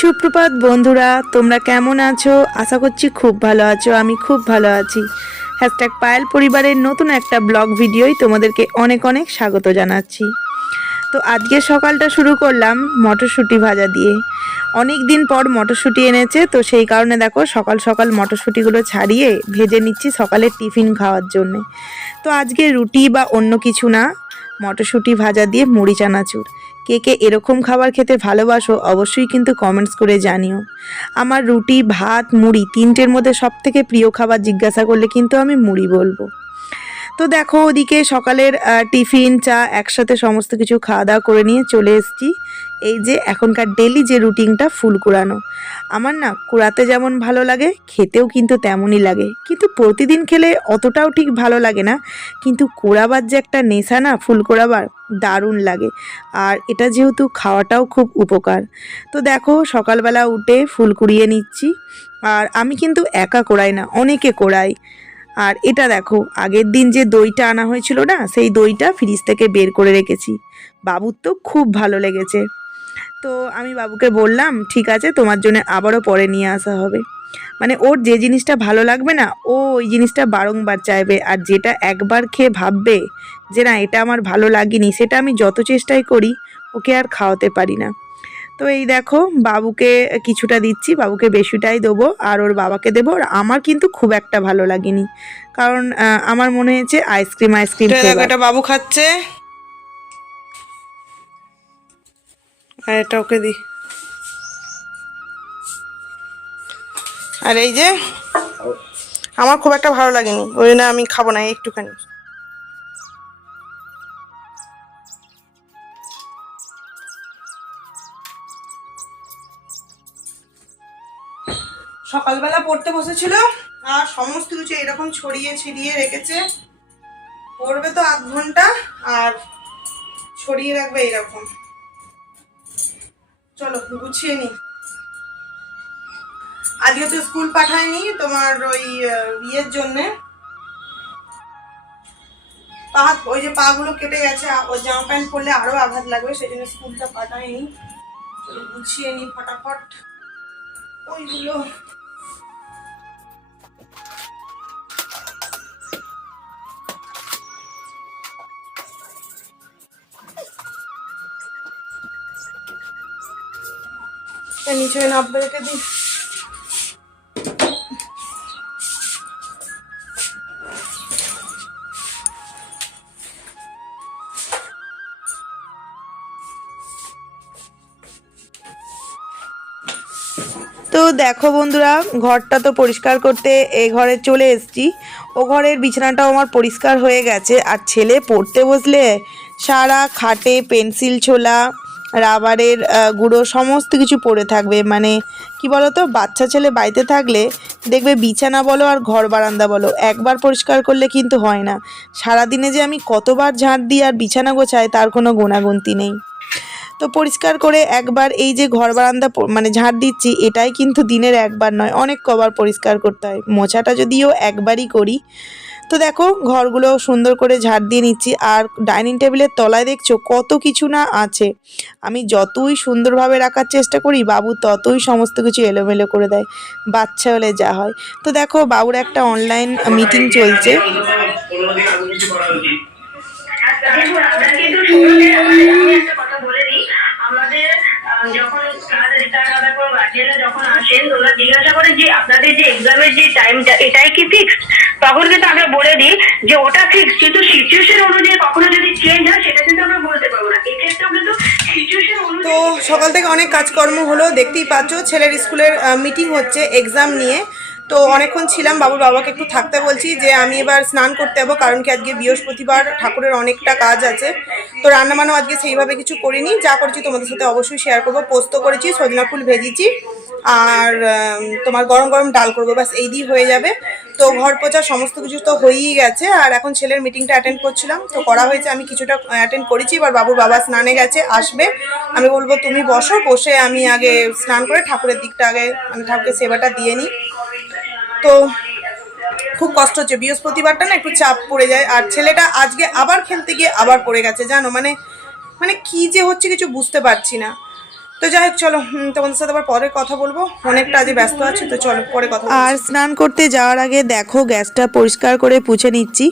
সুপ্রভাত বন্ধুরা, তোমরা কেমন আছো? আশা করছি খুব ভালো আছো। আমি খুব ভালো আছি। হ্যাশট্যাগ পায়েল পরিবারের নতুন একটা ব্লগ ভিডিওই তোমাদেরকে অনেক অনেক স্বাগত জানাচ্ছি। তো আজকে সকালটা শুরু করলাম মটরশুঁটি ভাজা দিয়ে। অনেক দিন পর মটরশুঁটি এনেছে, তো সেই কারণে দেখো সকাল সকাল মটরশুঁটিগুলো ছাড়িয়ে ভেজে নিচ্ছি সকালের টিফিন খাওয়ার জন্যে। তো আজকে রুটি বা অন্য কিছু না, মটরশুঁটি ভাজা দিয়ে মুড়ি চানাচুর। কে কে এরকম খাবার খেতে ভালোবাসো অবশ্যই কিন্তু কমেন্টস করে জানিও। আমার রুটি, ভাত, মুড়ি তিনটের মধ্যে সবথেকে প্রিয় খাবার জিজ্ঞাসা করলে কিন্তু আমি মুড়ি বলবো। তো দেখো ওদিকে সকালের টিফিন, চা একসাথে সমস্ত কিছু খাওয়া দাওয়া করে নিয়ে চলে এসেছি। এই যে এখনকার ডেলি যে রুটিনটা, ফুল কুড়ানো। আমার না কুড়াতে যেমন ভালো লাগে, খেতেও কিন্তু তেমনই লাগে, কিন্তু প্রতিদিন খেলে অতটাও ঠিক ভালো লাগে না। কিন্তু কুড়াবার যে একটা নেশা না, ফুল কুড়াবার দারুণ লাগে। আর এটা যেহেতু খাওয়াটাও খুব উপকার। তো দেখো সকালবেলা উঠে ফুল কুড়িয়ে নিচ্ছি। আর আমি কিন্তু একা কোড়াই না, অনেকে কোড়াই। আর এটা দেখো আগের দিন যে দইটা আনা হয়েছিল না, সেই দইটা ফ্রিজ থেকে বের করে রেখেছি। বাবুর তো খুব ভালো লেগেছে। তো আমি বাবুকে বললাম, ঠিক আছে, তোমার জন্য আবারও পরে নিয়ে আসা হবে। মানে ওর যে জিনিসটা ভালো লাগবে না, ও ওই জিনিসটা বারংবার চাইবে। আর যেটা একবার খেয়ে ভাববে যে না এটা আমার ভালো লাগেনি, সেটা আমি যত চেষ্টাই করি ওকে আর খাওয়াতে পারি না। তো এই দেখো বাবুকে কিছুটা দিচ্ছি, বাবুকে বেশিটাই দেবো আর ওর বাবাকে দেবো। আর আমার কিন্তু খুব একটা ভালো লাগেনি, কারণ আমার মনে হয়েছে আইসক্রিম আইসক্রিম ফ্লেভার। এটা বাবু খাচ্ছে আর এটা ওকে দিই। আর এই যে আমার খুব একটা ভালো লাগেনি, ওই জন্য আমি খাবো না, একটুখানি। সকালবেলা পড়তে বসেছিল আর সমস্ত কিছু এরকম ছড়িয়ে ছিড়িয়ে রেখেছে। পড়বে তো আধ ঘন্টা আর ছড়িয়ে রাখবে এরকম। চলো গুছিয়ে নি। আজকে তো স্কুল পাঠায়নি তোমার ওই ইয়ের জন্যে, ওই যে পা গুলো কেটে গেছে, ওই জামা প্যান্ট পরলে আরো আঘাত লাগবে, সেই জন্য স্কুলটা পাঠায়নি। গুছিয়ে নি ফটাফট ওইগুলো। নিচে নাববে রেখে দিই। তো দেখো বন্ধুরা, ঘরটা তো পরিষ্কার করতে এই ঘরে চলে এসেছি। ও ঘরের বিছানাটাও আমার পরিষ্কার হয়ে গেছে। আর ছেলে পড়তে বসলে সারা খাটে পেন্সিল ছোলা, রাবারের গুঁড়ো সমস্ত কিছু পড়ে থাকবে। মানে কি বলো তো, বাচ্চা ছেলে বাড়িতে থাকলে দেখবে বিছানা বলো আর ঘর বারান্দা বলো, একবার পরিষ্কার করলে কিন্তু হয় না। সারাদিনে যে আমি কতবার ঝাঁট দিই আর বিছানা গোছাই তার কোনো গোনাগুনতি নেই। তো পরিষ্কার করে একবার এই যে ঘর বারান্দা মানে ঝাঁট দিচ্ছি, এটাই কিন্তু দিনের একবার নয়, অনেক কবার পরিষ্কার করতে হয়। মোছাটা যদিও একবারই করি। তো দেখো ঘরগুলো সুন্দর করে ঝাড় দিয়ে নিচ্ছি। আর ডাইনিং টেবিলের তলায় দেখছো কত কিছু না আছে। আমি যতই সুন্দরভাবে রাখার চেষ্টা করি, বাবু ততই সমস্ত কিছু এলোমেলো করে দেয়। বাচ্চা হলে যা হয়। তো দেখো বাবুর একটা অনলাইন মিটিং চলছে। দেখুন আপনাকে একটু শুরুতে আমি একটা কথা বলে দিই। আমাদের যখন ক্লাস রিটার্ন হওয়ার পর গার্জিয়ানরা যখন আসেন, ওরা জিজ্ঞাসা করে যে আপনাদের যে এক্সামের যে টাইমটা এটাই কি ফিক্সড, তখন কিন্তু আমরা বলে দিই যে ওটা ফিক্সড, কিন্তু সিচুয়েশন অনুযায়ী কখনো যদি চেঞ্জ হয় সেটা কিন্তু আমরা বলতে পারবো না। এক্ষেত্রেও কিন্তু সিচুয়েশন অনুযায়ী। তো সকাল থেকে অনেক কাজকর্ম হলো, দেখতেই পাচ্ছ ছেলের স্কুলের মিটিং হচ্ছে এক্সাম নিয়ে। তো অনেকক্ষণ ছিলাম, বাবুর বাবাকে একটু থাকতে বলছি যে আমি এবার স্নান করতে যাবো, কারণ কি আজকে বৃহস্পতিবার, ঠাকুরের অনেকটা কাজ আছে। তো রান্নাবান্না আজকে সেইভাবে কিছু করিনি, যা করেছি তোমাদের সাথে অবশ্যই শেয়ার করবো। পোস্ত করেছি, সজনা ফুল ভেজেছি, আর তোমার গরম গরম ডাল করবো, ব্যাস এই দিয়ে হয়ে যাবে। তো ঘর পোছা সমস্ত কিছু তো হয়েই গেছে। আর এখন ছেলের মিটিংটা অ্যাটেন্ড করছিলাম, তো করা হয়েছে, আমি কিছুটা অ্যাটেন্ড করেছি। এবার বাবুর বাবা স্নানে গেছে, আসবে, আমি বলবো তুমি বসো, বসে আমি আগে স্নান করে ঠাকুরের দিকটা আগে মানে ঠাকুরের সেবাটা দিয়ে নিই। তো খুব কষ্ট হচ্ছে, বৃহস্পতিবারটা না একটু চাপ পড়ে যায়। আর ছেলেটা আজকে আবার খেলতে গিয়ে আবার পড়ে গেছে জানো, মানে মানে কি যে হচ্ছে কিছু বুঝতে পারছি না। তো যাই হোক চলো, তোমাদের সাথে আবার পরে কথা বলবো, অনেকটা আজ ব্যস্ত আছি, তো চলো পরে কথা বলবো। আর স্নান করতে যাওয়ার আগে দেখো গ্যাসটা পরিষ্কার করে পুছে নিচ্ছি।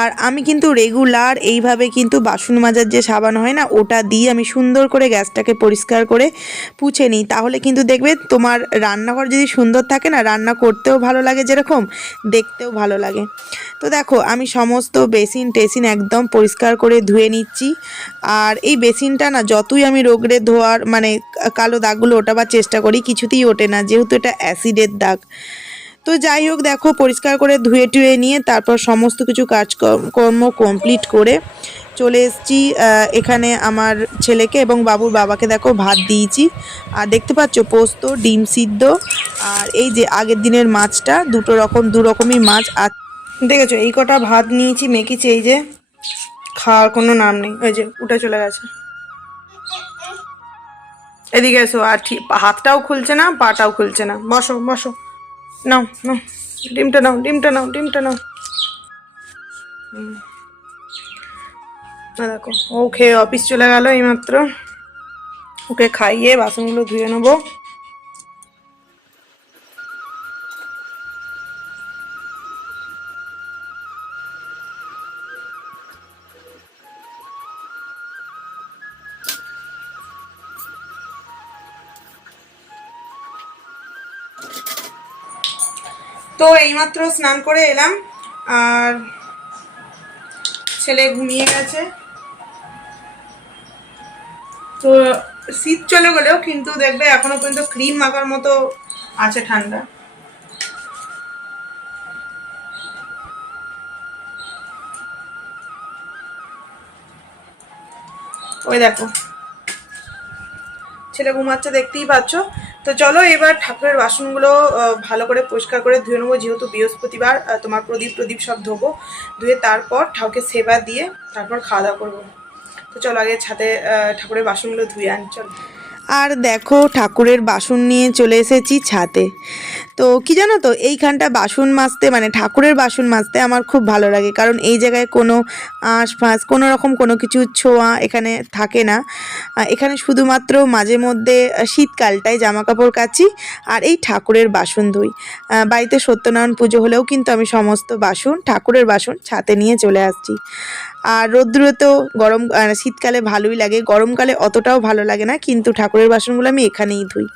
আর আমি কিন্তু রেগুলার এইভাবে কিন্তু বাসন মাজার যে সাবান হয় না, ওটা দিয়ে আমি সুন্দর করে গ্যাসটাকে পরিষ্কার করে পুছে নিই। তাহলে কিন্তু দেখবে তোমার রান্নাঘর যদি সুন্দর থাকে না, রান্না করতেও ভালো লাগে, যেরকম দেখতেও ভালো লাগে। তো দেখো আমি সমস্ত বেসিন টেসিন একদম পরিষ্কার করে ধুয়ে নিচ্ছি। আর এই বেসিনটা না যতই আমি রোগড়ে ধোয়ার মানে কালো দাগগুলো ওঠাবার চেষ্টা করি, কিছুতেই ওঠে না, যেহেতু এটা অ্যাসিডের দাগ। তো যাই হোক দেখো পরিষ্কার করে ধুয়ে টুয়ে নিয়ে তারপর সমস্ত কিছু কাজকর্ম কমপ্লিট করে চলে এসেছি এখানে আমার ছেলেকে এবং বাবুর বাবাকে দেখো ভাত দিয়েছি। আর দেখতে পাচ্ছ পোস্ত, ডিম সিদ্ধ, আর এই যে আগের দিনের মাছটা, দু রকমই মাছ। আর দেখেছো এই কটা ভাত নিয়েছি, মেখেছি, এই যে খাওয়ার কোনো নাম নেই, ওই যে উঠে চলে গেছে। এদিকে এসো, আর ঠিক হাতটাও খুলছে না, পাটাও খুলছে না, বসো বসো, নাও নাও ডিমটা নাও, ডিমটা নাও, ডিমটা নাও। দেখো ও খেয়ে অফিস চলে গেল এইমাত্র, ওকে খাইয়ে বাসনগুলো ধুয়ে নেবো। তো এইমাত্র স্নান করে এলাম, আর ছেলে ঘুমিয়ে গেছে। তো শীত চলে গেলেও কিন্তু দেখবে এখনো পর্যন্ত ক্রিম মাখার মতো আছে ঠান্ডা। ওই দেখো ছেলে ঘুমাচ্ছে, দেখতেই পাচ্ছ। তো চলো এবার ঠাকুরের বাসনগুলো ভালো করে পরিষ্কার করে ধুয়ে নেবো, যেহেতু বৃহস্পতিবার তোমার প্রদীপ প্রদীপ সব ধোবো, ধুয়ে তারপর ঠাকুরকে সেবা দিয়ে তারপর খাওয়া দাওয়া করবো। তো চলো আগে ছাদে ঠাকুরের বাসনগুলো ধুয়ে আনি, চলো। আর দেখো ঠাকুরের বাসন নিয়ে চলে এসেছি ছাদে। তো কি জানো তো, এইখানটা বাসন মাজতে মানে ঠাকুরের বাসন মাজতে আমার খুব ভালো লাগে, কারণ এই জায়গায় কোনো আঁশফাঁস কোনো রকম কোনো কিছু ছোঁয়া এখানে থাকে না। এখানে শুধুমাত্র মাঝে মধ্যে শীতকালটায় জামা কাপড় কাচি আর এই ঠাকুরের বাসন ধুই। বাড়িতে সত্যনারায়ণ পুজো হলেও কিন্তু আমি সমস্ত বাসন ঠাকুরের বাসন ছাদে নিয়ে চলে আসছি। আর রৌদ্রে তো শীতকালে ভালোই লাগে, গরমকালে অতটাও ভালো লাগে না, কিন্তু ঠাকুরের বাসনগুলো আমি এখানেই ধুই।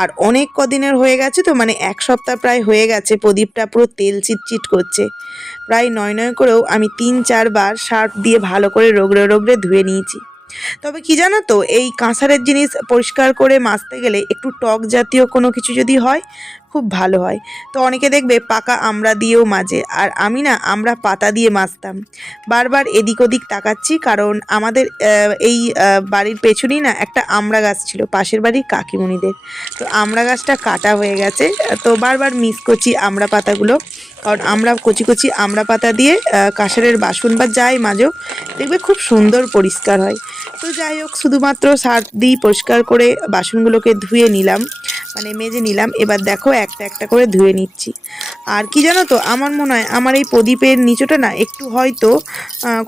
আর অনেক কদিনের হয়ে গেছে তো, মানে এক সপ্তাহ প্রায় হয়ে গেছে, প্রদীপটা পুরো তেল চিটচিট করছে। প্রায় নয় নয় করেও আমি 3-4 বার সার্ফ দিয়ে ভালো করে রগড়ে রগড়ে ধুয়ে নিয়েছি। তবে কি জানো তো, এই কাঁসারের জিনিস পরিষ্কার করে মাজতে গেলে একটু টক জাতীয় কোনো কিছু যদি হয় খুব ভালো হয়। তো অনেকে দেখবে পাকা আমড়া দিয়েও মাজে, আর আমি না আমড়া পাতা দিয়ে মাজতাম। বারবার এদিক ওদিক তাকাচ্ছি, কারণ আমাদের এই বাড়ির পেছনেই না একটা আমড়া গাছ ছিল, পাশের বাড়ির কাকিমণিদের। তো আমড়া গাছটা কাটা হয়ে গেছে, তো বারবার মিস করছি আমড়া পাতাগুলো, কারণ আমরা কচি কচি আমড়া পাতা দিয়ে কাঁসারের বাসন বা যাই মাজো দেখবে খুব সুন্দর পরিষ্কার হয়। তো যাই হোক শুধুমাত্র সার্ফ দিয়ে পরিষ্কার করে বাসনগুলোকে ধুয়ে নিলাম, মানে মেজে নিলাম। এবার দেখো একটা একটা করে ধুয়ে নিচ্ছি। আর কি জানো তো, আমার মনে হয় আমার এই প্রদীপের নিচটা না একটু হয়তো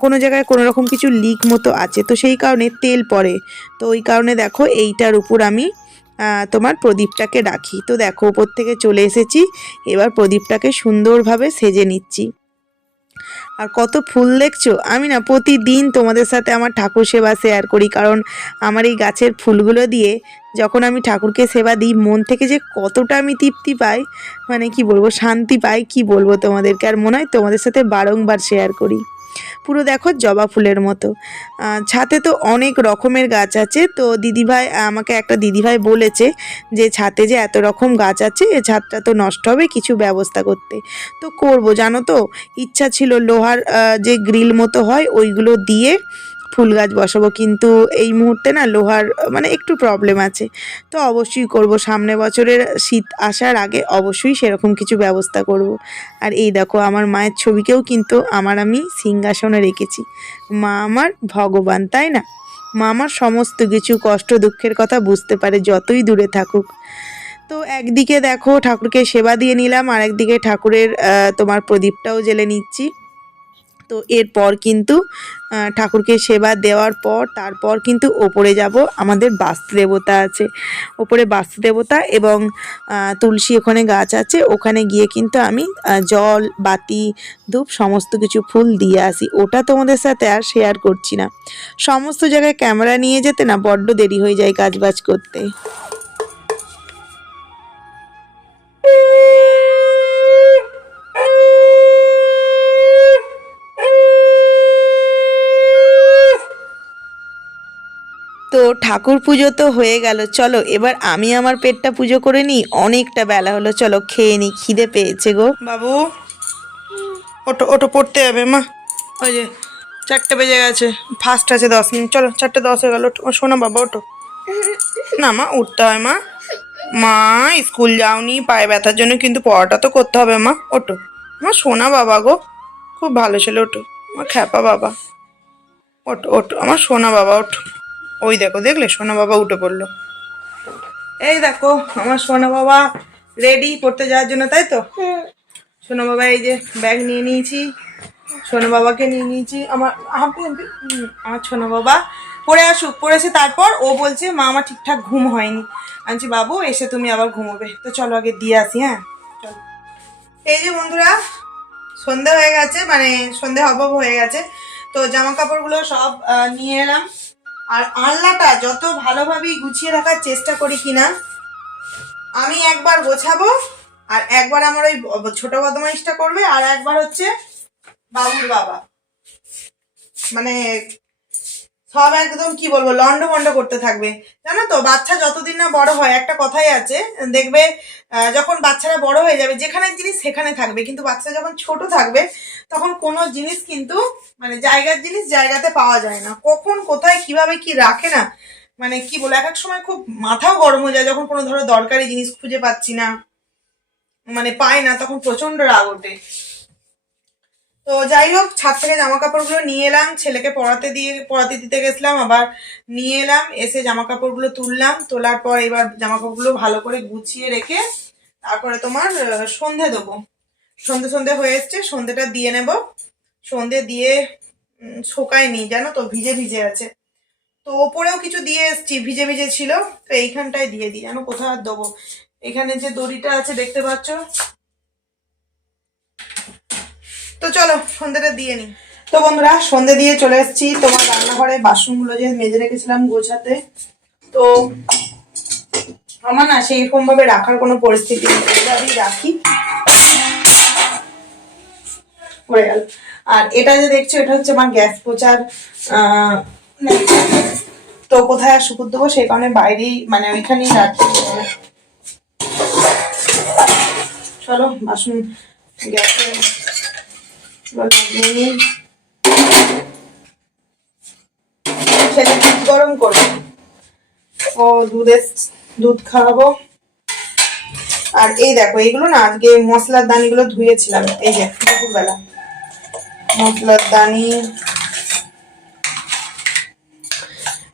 কোনো জায়গায় কোনো রকম কিছু লিক মতো আছে, তো সেই কারণে তেল পড়ে। তো ওই কারণে দেখো এইটার উপর আমি তোমার প্রদীপটাকে রাখি। তো দেখো উপর থেকে চলে এসেছি, এবার প্রদীপটাকে সুন্দরভাবে সেজে নিচ্ছি। আর কত ফুল দেখছো, আমি না প্রতিদিন তোমাদের সাথে আমার ঠাকুর সেবা শেয়ার করি, কারণ আমার এই গাছের ফুলগুলো দিয়ে যখন আমি ঠাকুরকে সেবা দিই মন থেকে যে কতটা আমি তৃপ্তি পাই, মানে কি বলবো, শান্তি পাই, কি বলবো তোমাদেরকে। আর মনে হয় তোমাদের সাথে বারংবার শেয়ার করি। পুরো দেখো জবা ফুলের মতো। ছাদে তো অনেক রকমের গাছ আছে, তো দিদিভাই আমাকে একটা দিদিভাই বলেছে যে ছাদে যে এত রকম গাছ আছে, এ ছাদটা তো নষ্ট হবে, কিছু ব্যবস্থা করতে। তো করব জানো তো, ইচ্ছা ছিল লোহার যে গ্রিল মতো হয় ওইগুলো দিয়ে ফুল গাছ বসাবো, কিন্তু এই মুহূর্তে না লোহার মানে একটু প্রবলেম আছে। তো অবশ্যই করব, সামনে বছরের শীত আসার আগে অবশ্যই সেরকম কিছু ব্যবস্থা করব। আর এই দেখো আমার মায়ের ছবিকেও কিন্তু আমি সিংহাসনে রেখেছি। মা আমার ভগবান, তাই না? মা আমার সমস্ত কিছু কষ্ট দুঃখের কথা বুঝতে পারে, যতই দূরে থাকুক। তো একদিকে দেখো ঠাকুরকে সেবা দিয়ে নিলাম, আর একদিকে ঠাকুরের তোমার প্রদীপটাও জ্বেলে নিচ্ছি। তো এরপর কিন্তু ঠাকুরকে সেবা দেওয়ার পর তারপর কিন্তু ওপরে যাব। আমাদের বাস্তুদেবতা আছে, ওপরে বাস্তুদেবতা এবং তুলসী ওখানে গাছ আছে, ওখানে গিয়ে কিন্তু আমি জল বাতি ধূপ সমস্ত কিছু ফুল দিয়ে আসি। ওটা তোমাদের সাথে আর শেয়ার করছি না, সমস্ত জায়গায় ক্যামেরা নিয়ে যেতে না বড্ড দেরি হয়ে যায় কাজবাজ করতে। তো ঠাকুর পুজো তো হয়ে গেল, চলো এবার আমি আমার পেটটা পুজো করে নিই, অনেকটা বেলা হলো, চলো খেয়ে নিই, খিদে পেয়েছে গো। বাবু ওটো ওটো পড়তে যাবে মা, ওই যে 4টে বেজে গেছে, ফার্স্ট আছে 10 মিনিট, চলো 4:10 হয়ে গেল, ও শোনো বাবা ওটো। না মা উঠতে হয় মা, মা স্কুল যাওনি, পায়ে ব্যথার জন্য কিন্তু পড়াটা তো করতে হবে মা, ওটো মা, শোনা বাবা গো, খুব ভালো ছেলে, ওটো মা, খ্যাপা বাবা, ওটো ওটো আমার সোনা বাবা, ওটো। ওই দেখো দেখলে সোনা বাবা উঠে পড়লো, এই দেখো আমার সোনা বাবা রেডি পড়তে যাওয়ার জন্য, তাই তো সোনা বাবা, এই যে ব্যাগ নিয়ে নিয়েছি, সোনা বাবাকে নিয়ে নিয়েছি, আমার আমার সোনা বাবা পড়ে আসুক, পড়েছে তারপর ও বলছে মা আমার ঠিকঠাক ঘুম হয়নি, আনছি বাবু এসে তুমি আবার ঘুমোবে, তো চলো আগে দিয়ে আসি, হ্যাঁ চলো। এই যে বন্ধুরা সন্ধে হয়ে গেছে, মানে সন্ধে হব হয়ে গেছে, তো জামা কাপড়গুলো সব নিয়ে এলাম, আর আলনাটা যত ভালোভাবেই গুছিয়ে রাখার চেষ্টা করি কিনা, আমি একবার গোছাবো আর একবার আমার ওই ছোট বদমাইশটা করবে, আর একবার হচ্ছে বাবুর বাবা, মানে সব একদম কি বলবো লন্ডভন্ড করতে থাকবে, জানো তো বাচ্চা যতদিন না বড় হয়, একটা কথাই আছে দেখবে, যখন বাচ্চারা বড় হয়ে যাবে যেখানে জিনিস সেখানে থাকবে, কিন্তু বাচ্চা যখন ছোট থাকবে তখন কোনো জিনিস কিন্তু মানে জায়গার জিনিস জায়গাতে পাওয়া যায় না, কখন কোথায় কিভাবে কি রাখে না, মানে কি বলে এক এক সময় খুব মাথাও গরম হয়ে যায়, যখন কোনো ধরো দরকারি জিনিস খুঁজে পাচ্ছি না, মানে পাই না, তখন প্রচন্ড রাগ ওঠে। তো যাই হোক ছাদ থেকে জামা কাপড়গুলো নিয়ে এলাম, ছেলেকে পড়াতে দিতে গেছিলাম, আবার নিয়ে এলাম, এসে জামা কাপড়গুলো তুললাম, তোলার পর এবার জামা কাপড়গুলো ভালো করে গুছিয়ে রেখে তারপরে তোমার সন্ধে দেবো, সন্ধে হয়ে এসছে, সন্ধেটা দিয়ে নেব, সন্ধে দিয়ে শোকায়নি জানো তো, ভিজে ভিজে আছে, তো ওপরেও কিছু দিয়ে এসছি ভিজে ভিজে ছিল, তো এইখানটায় দিয়ে দিই, জানো কোথায় আর দেবো, এখানে যে দড়িটা আছে দেখতে পাচ্ছ, তো চলো সন্ধ্যেটা দিয়ে নি। তো বন্ধুরা সন্ধ্যে দিয়ে চলে এসেছি তোমার রান্নাঘরে, বাসনগুলো যে মেজে রেখেছিলাম গোছাতে, তো আমার না সেইরকম ভাবে রাখার কোনো পরিস্থিতি নেই, এইভাবেই রাখি, পড়ে গেল। আর এটা যে দেখছো এটা হচ্ছে আমার গ্যাস পোচার, তো কোথায় আর শুকুর দেবো, সেই কারণে বাইরেই মানে ওইখানেই রাখি। চলো বাসন গ্যাসে ছেলে দুধ গরম করবো, ও দুধ খাওয়াবো, আর এই দেখো এইগুলো না আজকে মশলার দানিগুলো ধুয়েছিলাম, এই যে দুপুরবেলা মশলার দানি,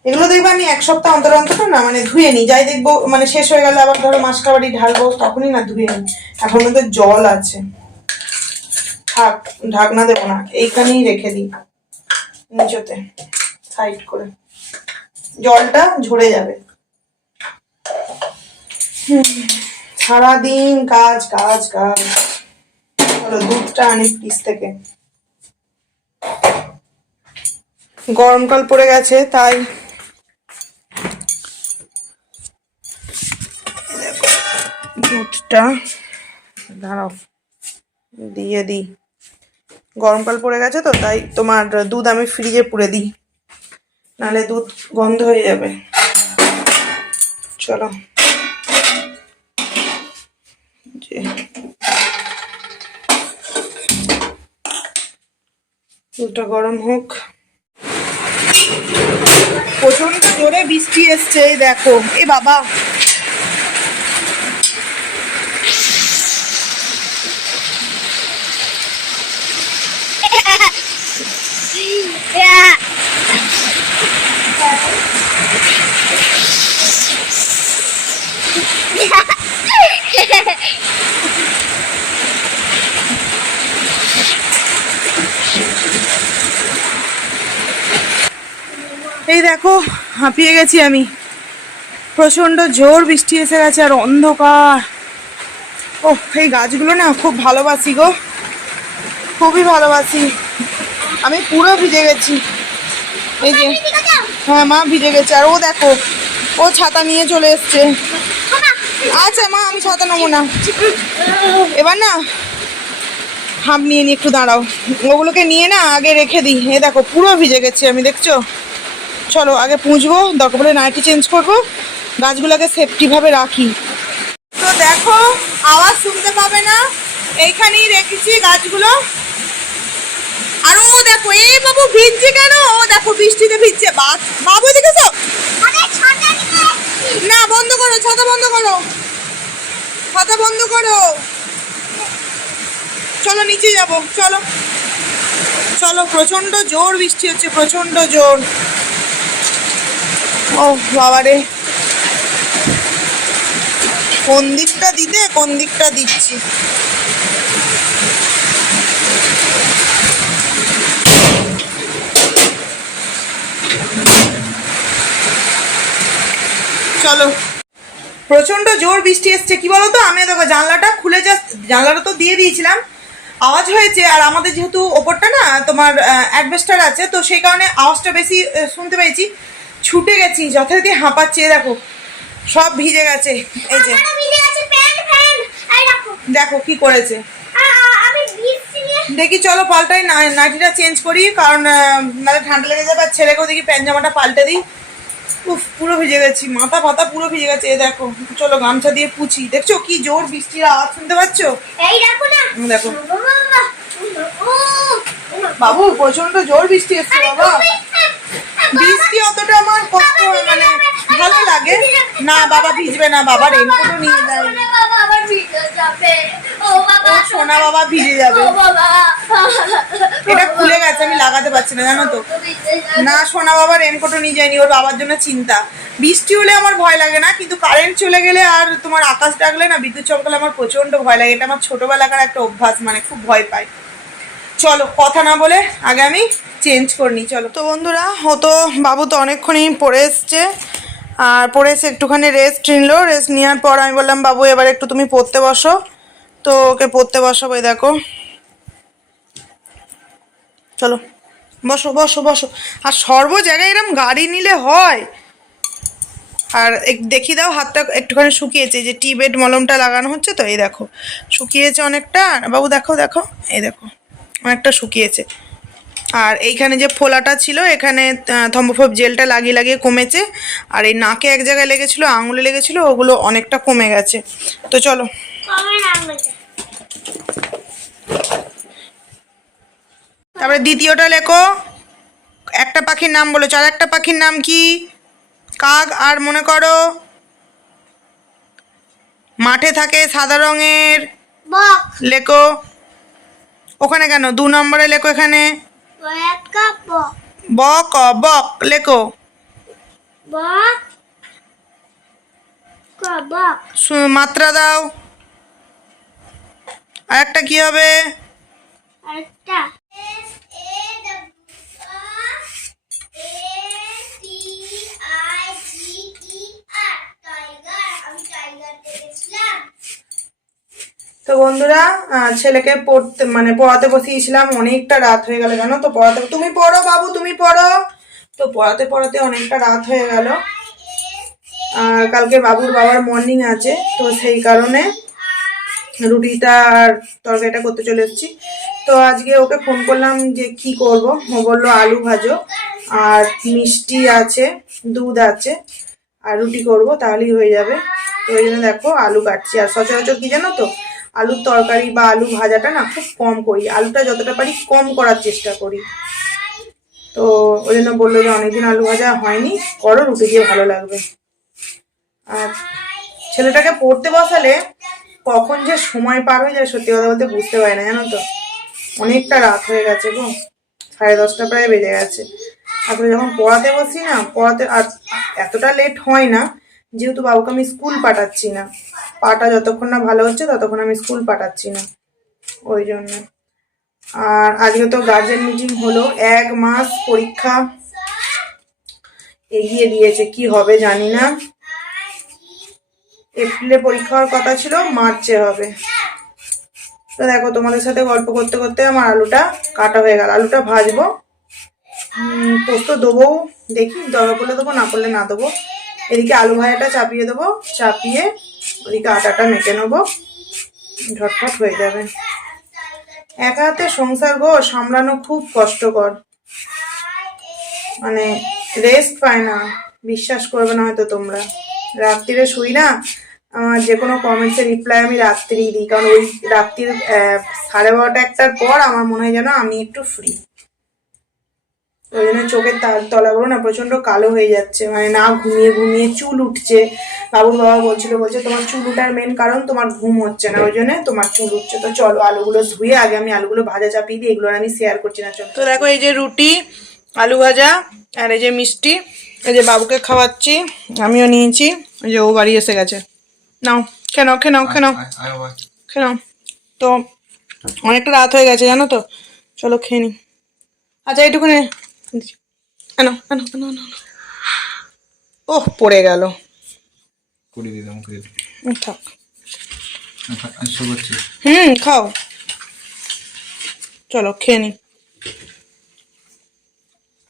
এগুলো দেখবো আমি 1 সপ্তাহ অন্তর অন্তর না মানে ধুয়ে নিই, যাই দেখবো মানে শেষ হয়ে গেলে আবার ধরো মাসকাবাড়ি ঢালবো, তখনই না ধুয়ে নিই, এখন মধ্যে জল আছে, থাক ঢাকনা দেবো না, এইখানেই রেখে দিই নিচতে সাইড করে, জলটা ঝরে যাবে। সারাদিন কাজ কাজ কাজ, চলো দুধটা আনি ফ্রিজ থেকে, গরমকাল পড়ে গেছে তাই দুধটা দাঁড়াও দিয়ে দিই, গরমকাল পড়ে গেছে তো তাই তোমার দুধ আমি ফ্রিজে পুরে দিই, নাহলে দুধ গন্ধ হয়ে যাবে। চলো দুধটা গরম হোক, প্রচন্ড জোরে বৃষ্টি এসছে, এই দেখো এ বাবা, দেখো হাঁপিয়ে গেছি আমি, প্রচণ্ড জোর বৃষ্টি এসে গেছে আর অন্ধকার। ও এই গাছগুলো না খুব ভালোবাসি গো, খুবই ভালোবাসি। আমি পুরো ভিজে গেছি, এই যে হ্যাঁ মা ভিজে গেছে। আর ও দেখো ও ছাতা নিয়ে চলে এসছে। আচ্ছা মা আমি ছাতা নেবো না এবার না, হাঁপ নিয়ে একটু দাঁড়াও, ওগুলোকে নিয়ে না আগে রেখে দিই। এ দেখো পুরো ভিজে গেছি আমি, দেখছো? চলো আগে পুঁছবো, দরকার পড়লে নাইটি চেঞ্জ করবো, গাছগুলোকে সেফটিভাবে রাখি। তো দেখো আওয়াজ শুনতে পাবে না, এইখানেই রেখেছি গাছগুলো। আর ও দেখো এ বাবু ভিজছে কেন, ও দেখো বৃষ্টিতে ভিজছে। বাবু দেখেছো? না বন্ধ করো, ছাতা বন্ধ করো, ছাতা বন্ধ করো। চলো নিচে যাব, চলো চলো। প্রচন্ড জোর বৃষ্টি হচ্ছে, প্রচন্ড জোর। ও বাবারে, কোন দিকটা দিতে কোন দিকটা দিচ্ছি। চলো, প্রচন্ড জোর বৃষ্টি এসছে। কি বলতো, আমি দেখো জানলাটা খুলে জানলাটা তো দিয়ে দিয়েছিলাম, আওয়াজ হয়েছে। আর আমাদের যেহেতু ওপরটা না তোমার অ্যাডভেস্টার আছে, তো সেই কারণে আওয়াজটা বেশি শুনতে পেয়েছি। ছুটে গেছি, যথারীতি হাঁপাচ্ছে। দেখো সব ভিজে গেছে, এই যে দেখো কি করেছে। দেখি চলো পাল্টাই, নাইটিটা চেঞ্জ করি, কারণ নাহলে ঠান্ডা লেগে যাবে। আর ছেলেকেও দেখি প্যান্ট জামাটা পাল্টে দিই। উফ পুরো ভিজে গেছি, মাথা ফাতা পুরো ভিজে গেছে। এ দেখো, চলো গামছা দিয়ে পুছি। দেখছো কি জোর বৃষ্টির আওয়াজ শুনতে পাচ্ছ? এই দেখো না, দেখো বাবু প্রচন্ড জোর বৃষ্টি এসছে বাবা। বৃষ্টি অতটা আমার কষ্ট মানে ভালো লাগে না। বাবা ভিজবে না, বাবা রেনকোটও নিয়ে যায়। সোনা বাবা ভিজে যাবে। এটা খুলে গেছে, আমি লাগাতে পারছি না জানো তো। না সোনা বাবা রেনকোটও নিয়ে যায়নি, ওর বাবার জন্য চিন্তা। বৃষ্টি হলে আমার ভয় লাগে না, কিন্তু কারেন্ট চলে গেলে আর তোমার আকাশ ডাকলে না, বিদ্যুৎ চমকালে আমার প্রচন্ড ভয় লাগে। এটা আমার ছোটবেলাকার একটা অভ্যাস, মানে খুব ভয় পাই। চলো কথা না বলে আগে আমি চেঞ্জ করে নিই। চলো তো বন্ধুরা, হতো বাবু তো অনেকক্ষণই পড়ে এসছে, আর পড়ে এসে একটুখানি রেস্ট নিলো। রেস্ট নেওয়ার পর আমি বললাম বাবু এবার একটু তুমি পড়তে বসো। তো ওকে পড়তে বসাবো। দেখো চলো বসো বসো বসো। আর সর্ব জায়গায় এরকম গাড়ি নিলে হয়। আর দেখিয়ে দাও হাতটা একটুখানি শুকিয়েছে, যে টিবেট মলমটা লাগানো হচ্ছে তো, এই দেখো শুকিয়েছে অনেকটা। বাবু দেখো দেখো, এই দেখো অনেকটা শুকিয়েছে। আর এইখানে যে ফোলাটা ছিল, এখানে থম্বফব জেলটা লাগিয়ে লাগিয়ে কমেছে। আর এই নাকে এক জায়গায় লেগেছিলো, আঙুলে লেগেছিলো, ওগুলো অনেকটা কমে গেছে। তো চলো তারপরে দ্বিতীয়টা লেখো। একটা পাখির নাম বলেছো, আর একটা পাখির নাম কি? কাক। আর মনে করো মাঠে থাকে সাদা রঙের, লেখো ওখানে। কেন 2 নম্বরে লেখো এখানে বক। বক লেখো। মাত্রা দাও। আর একটা কি হবে? তো বন্ধুরা, ছেলেকে পড়াতে বসিয়েছিলাম, অনেকটা রাত হয়ে গেল জানো তো। পড়াতে, তুমি পড়ো বাবু তুমি পড়ো। তো পড়াতে পড়াতে অনেকটা রাত হয়ে গেল। আর কালকে বাবুর বাবার মর্নিং আছে, তো সেই কারণে রুটিটা আর তরকারিটা করতে চলে এসেছি। তো আজকে ওকে ফোন করলাম যে কি করব। ও বললো আলু ভাজো, আর মিষ্টি আছে, দুধ আছে, আর রুটি করব, তাহলেই হয়ে যাবে। তো ওই জন্য দেখো আলু কাটছি। আর সচরাচর কি জানো তো, আলুর তরকারি বা আলু ভাজাটা না খুব কম করি, আলুটা যতটা পারি কম করার চেষ্টা করি। তো ওই জন্য বললো যে অনেকদিন আলু ভাজা হয়নি, করো, রুটি দিয়ে ভালো লাগবে। আর ছেলেটাকে পড়তে বসালে কখন যে সময় পার হয়ে যায় সত্যি কথা বলতে বুঝতে পারি না জানো তো। অনেকটা রাত হয়ে গেছে গো, 10:30 প্রায় বেজে গেছে। তারপরে যখন পড়াতে বসি না, পড়াতে আর এতটা লেট হয় না, যেহেতু বাবুকে আমি স্কুল পাঠাচ্ছি না। পাটা যতক্ষণ না ভালো হচ্ছে ততক্ষণ আমি স্কুল পাঠাচ্ছি না, ওই জন্য। আর আজকে তো গার্জেন মিটিং হলো, 1 মাস পরীক্ষা, এগিয়ে দিয়েছে, কি হবে জানি না। এপ্রিলে পরীক্ষা হওয়ার কথা ছিল, মার্চে হবে। তো দেখো তোমাদের সাথে গল্প করতে করতে আমার আলুটা কাটা হয়ে গেল। আলুটা ভাজবো, পোস্ত দেবো, দেখি দরকার পড়লে দেবো, না পড়লে না দেবো। এদিকে আলু ভাজাটা চাপিয়ে দেবো, চাপিয়ে ওদিকে আটাটা মেখে নেবো, ঝটফট হয়ে যাবে। একা হাতে সংসার গো সামলানো খুব কষ্টকর, মানে রেস্ট পায় না। বিশ্বাস করবে না হয়তো তোমরা, রাত্রিরে শুই না, আমার যে কোনো কমেন্টসের রিপ্লাই আমি রাত্রিই দিই, কারণ ওই রাত্রির 12:30-1টার পর আমার মনে হয় যেন আমি একটু ফ্রি। ওই জন্য চোখের তলাগুলো না প্রচন্ড কালো হয়ে যাচ্ছে, মানে না ঘুমিয়ে ঘুমিয়ে চুল উঠছে। বাবুর বাবা বলছে তোমার চুল উঠার মেন কারণ তোমার ঘুম হচ্ছে না, ওই জন্য তোমার চুল উঠছে। তো চলো আলুগুলো ধুয়ে আগে আমি আলুগুলো ভাজা চাপিয়ে দিই, এগুলো আমি শেয়ার করছি না। চলো, তো দেখো এই যে রুটি, আলু ভাজা, আর এই যে মিষ্টি, এই যে বাবুকে খাওয়াচ্ছি, আমিও নিয়েছি। এই যে ও বাড়ি এসে গেছে, নাও খেয়ে নাও খেয়ে নাও খেয়ে নাও খেয়ে নাও। তো অনেকটা রাত হয়ে গেছে জানো তো, চলো খেয়ে নি। আচ্ছা এইটুকুনে আনো আনো আনো আনো। ওহ পড়ে গেল, থাক। খাও, চলো খেয়ে নি।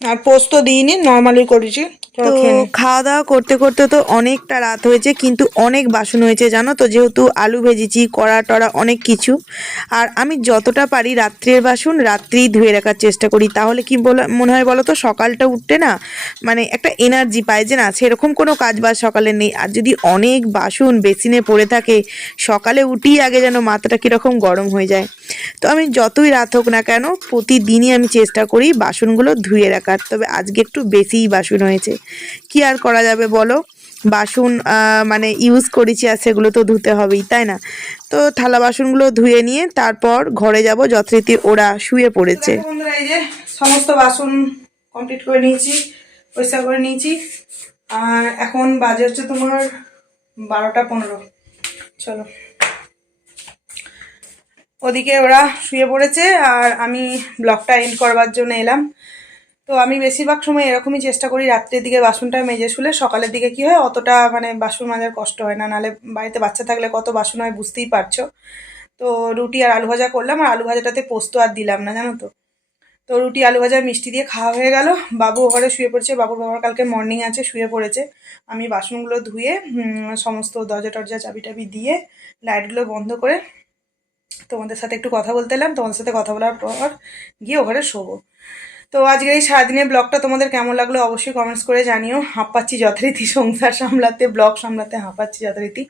আর পোস্ত দিইনি, নর্মালি করেছি। তো খাওয়া দাওয়া করতে করতে তো অনেকটা রাত হয়েছে, কিন্তু অনেক বাসন হয়েছে জানো তো, যেহেতু আলু ভেজেছি, কড়া টড়া অনেক কিছু। আর আমি যতটা পারি রাত্রের বাসন রাত্রেই ধুয়ে রাখার চেষ্টা করি, তাহলে কি মনে হয় বলো তো, সকালটা উঠতে না মানে একটা এনার্জি পায় যে না সেরকম কোনো কাজ বাজ সকালে নেই। আর যদি অনেক বাসন বেসিনে পড়ে থাকে, সকালে উঠেই আগে যেন মাথাটা কীরকম গরম হয়ে যায়। তো আমি যতই রাত হোক না কেন প্রতিদিনই আমি চেষ্টা করি বাসনগুলো ধুয়ে রাখার। তবে আজকে একটু বেশিই বাসন হয়েছে, কি আর করা যাবে বলো, বাসন মানে ইউজ করেছি আর সেগুলো তো ধুতে হবেই, তাই না? তো থালা বাসনগুলো ধুয়ে নিয়ে তারপর ঘরে যাব, যথারীতি ওরা শুয়ে পড়েছে। বন্ধুরা এই যে সমস্ত বাসন কমপ্লিট করে নিয়েছি, পরিষ্কার করে নিয়েছি। আর এখন বাজে হচ্ছে তোমার 12টা 15। চলো, ওদিকে ওরা শুয়ে পড়েছে আর আমি ব্লগটা এন্ড করবার জন্য এলাম। তো আমি বেশিরভাগ সময় এরকমই চেষ্টা করি, রাত্রের দিকে বাসনটা মেজে শুলে সকালের দিকে কি হয় অতটা মানে বাসন মাজার কষ্ট হয় না। নাহলে বাড়িতে বাচ্চা থাকলে কত বাসন হয় বুঝতেই পারছো। তো রুটি আর আলু ভাজা করলাম, আর আলু ভাজাটাতে পোস্ত আর দিলাম না জানো তো। তো রুটি আলু ভাজা মিষ্টি দিয়ে খাওয়া হয়ে গেল। বাবু ঘরে শুয়ে পড়েছে, বাবুর বাবার কালকে মর্নিং আছে, শুয়ে পড়েছে। আমি বাসনগুলো ধুয়ে সমস্ত দরজা টরজা চাবি টাবি দিয়ে লাইটগুলো বন্ধ করে তোমাদের সাথে একটু কথা বলতে এলাম। তোমাদের সাথে কথা বলার পর গিয়ে ও ঘরে শোবো। তো আজকে এই সারাদিনের ব্লগটা তোমাদের কেমন লাগলো অবশ্যই কমেন্টস করে জানিও। হাঁপাচ্ছি যথারীতি, সংসার সামলাতে ব্লগ সামলাতে হাঁপাচ্ছি যথারীতি।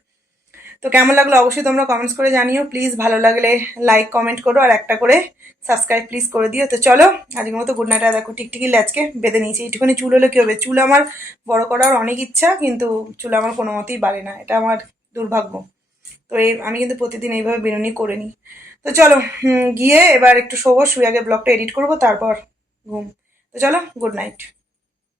তো কেমন লাগলো অবশ্যই তোমরা কমেন্টস করে জানিও প্লিজ। ভালো লাগলে লাইক কমেন্ট করো, আর একটা করে সাবস্ক্রাইব প্লিজ করে দিও। তো চলো আজকের মতো গুড নাইট। আর দেখো টিকটিকি লেজকে বেঁধে নিয়েছি, একটুখানি চুল হলে কী হবে, চুল আমার বড় করার অনেক ইচ্ছা, কিন্তু চুল আমার কোনো মতেই বাড়ে না, এটা আমার দুর্ভাগ্য। তো আমি কিন্তু প্রতিদিন এইভাবে বেরোনি করে নিই। তো চলো গিয়ে এবার একটু শোবো, শুয়ে আগে ব্লগটা এডিট করবো, তারপর ঘুম। তো চলো গুড নাইট।